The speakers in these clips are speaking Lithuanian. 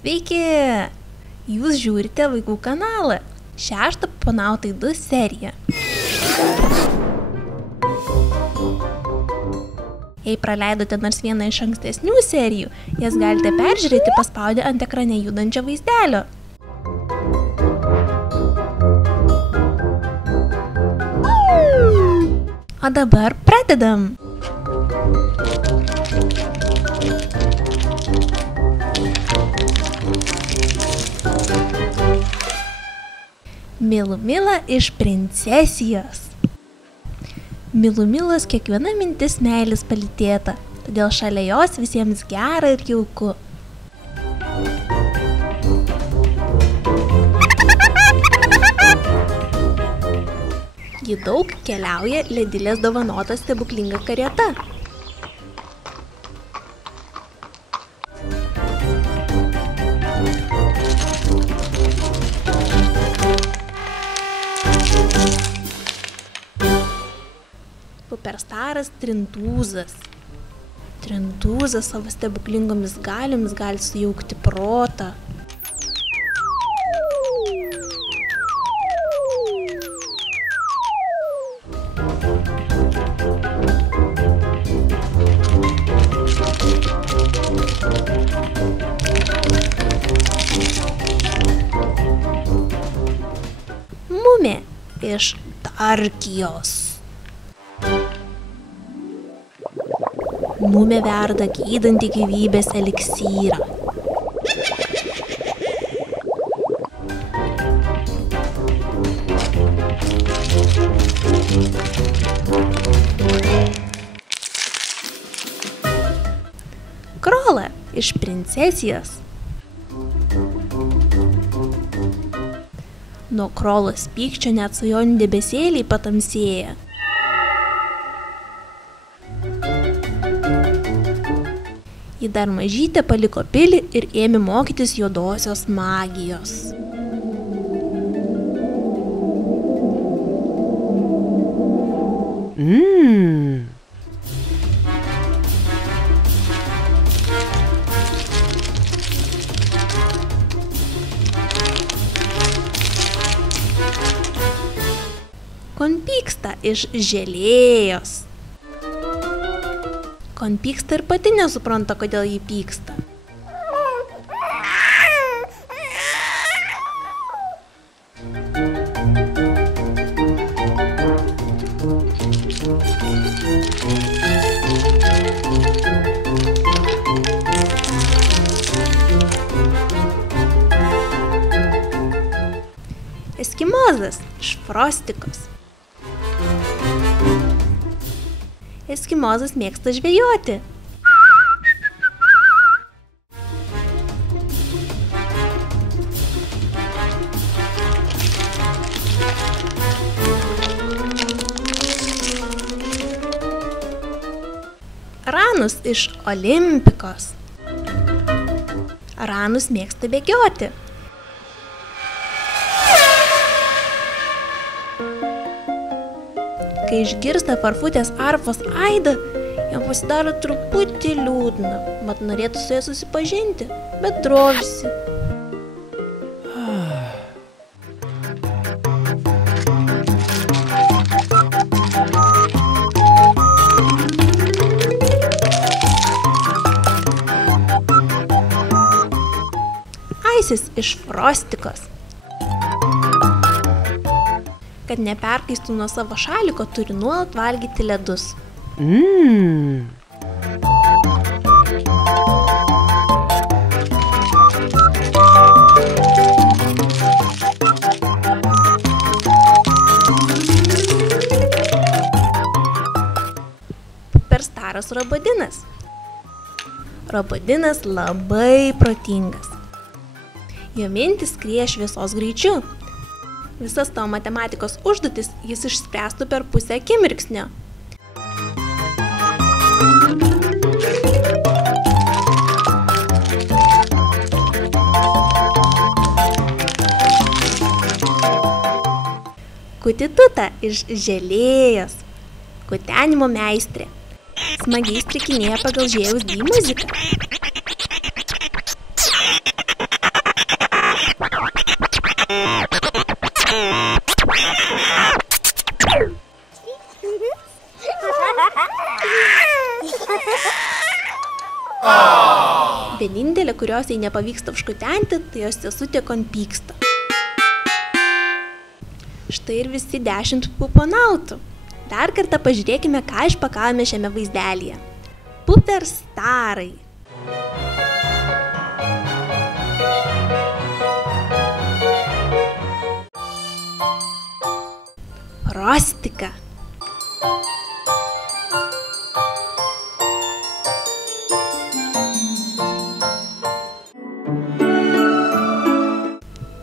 Sveiki! Jūs žiūrite vaikų kanalą. 6 Ponautai 2 seriją. Jei praleidote nors vieną iš ankstesnių serijų, jas galite peržiūrėti paspaudę ant ekrane judančio vaizdelio. O dabar pradedam! Milumila iš princesijos. Milumilos kiekviena mintis meilės palytėta, todėl šalia jos visiems gera ir jauku. Ji daug keliauja ledilės dovanota stebuklinga karieta. Superstaras Trintūzas. Trintūzas savo stebuklingomis galiomis gali sujaukti protą. Mumė iš Tarkijos. Mumė verda gydantį gyvybės eliksyrą. Krola iš princesijos. Nuo Krolos pykčio net svajonių debesėliai patamsėja. Ji dar mažytė paliko pilį ir ėmė mokytis juodosios magijos. Konpyksta iš Želėjos. Konpyksta ir pati nesupranta, kodėl jį pyksta. Eskimozas iš Frostikos. Eskimozas mėgsta žvejoti. Ranus iš Olimpikos. Ranus mėgsta bėgioti. Kai išgirsta Farfutės arfos aidą, jam pasidaro truputį liūdna, mat norėtų su ja susipažinti, bet drovisi. Aisis iš Frostikos. Kad neperkaistų nuo savo šaliko, turi nuolat valgyti ledus. Superstaras Robodinas. Robodinas labai protingas. Jo mintis skrieja šviesos greičiu. Visas tavo matematikos užduotis jis išspręstų per pusę akimirksnio. Kutituta iš Želėjos. Kutenimo meistrė. Smagiai strikinėja pagal Žėjaus D muziką. Vienintelė, kurios jai nepavyksta užkutenti, tai jos sesutė konpyksta. Štai ir visi 10 puponautų. Dar kartą pažiūrėkime, ką išpakavome šiame vaizdelėje. Puperstarai. Frostika.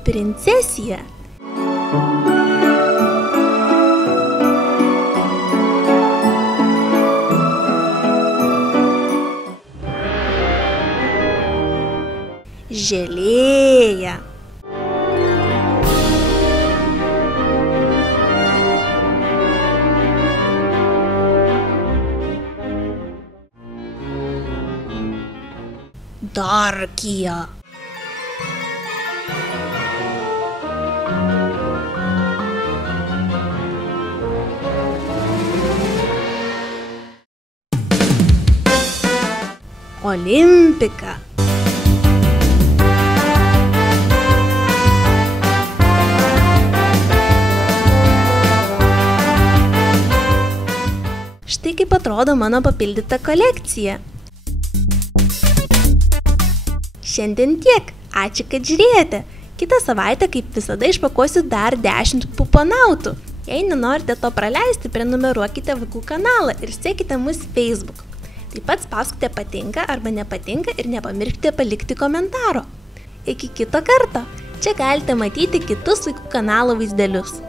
Princesija. Želėja. Darkija. Olimpika. Štai kaip atrodo mano papildyta kolekcija. Šiandien tiek. Ačiū, kad žiūrėjote. Kitą savaitę, kaip visada, išpakuosiu dar 10 puponautų. Jei nenorite to praleisti, prenumeruokite vaikų kanalą ir sekite mus Facebook. Taip pat spauskite patinka arba nepatinka ir nepamirškite palikti komentaro. Iki kito karto. Čia galite matyti kitus vaikų kanalo vaizdelius.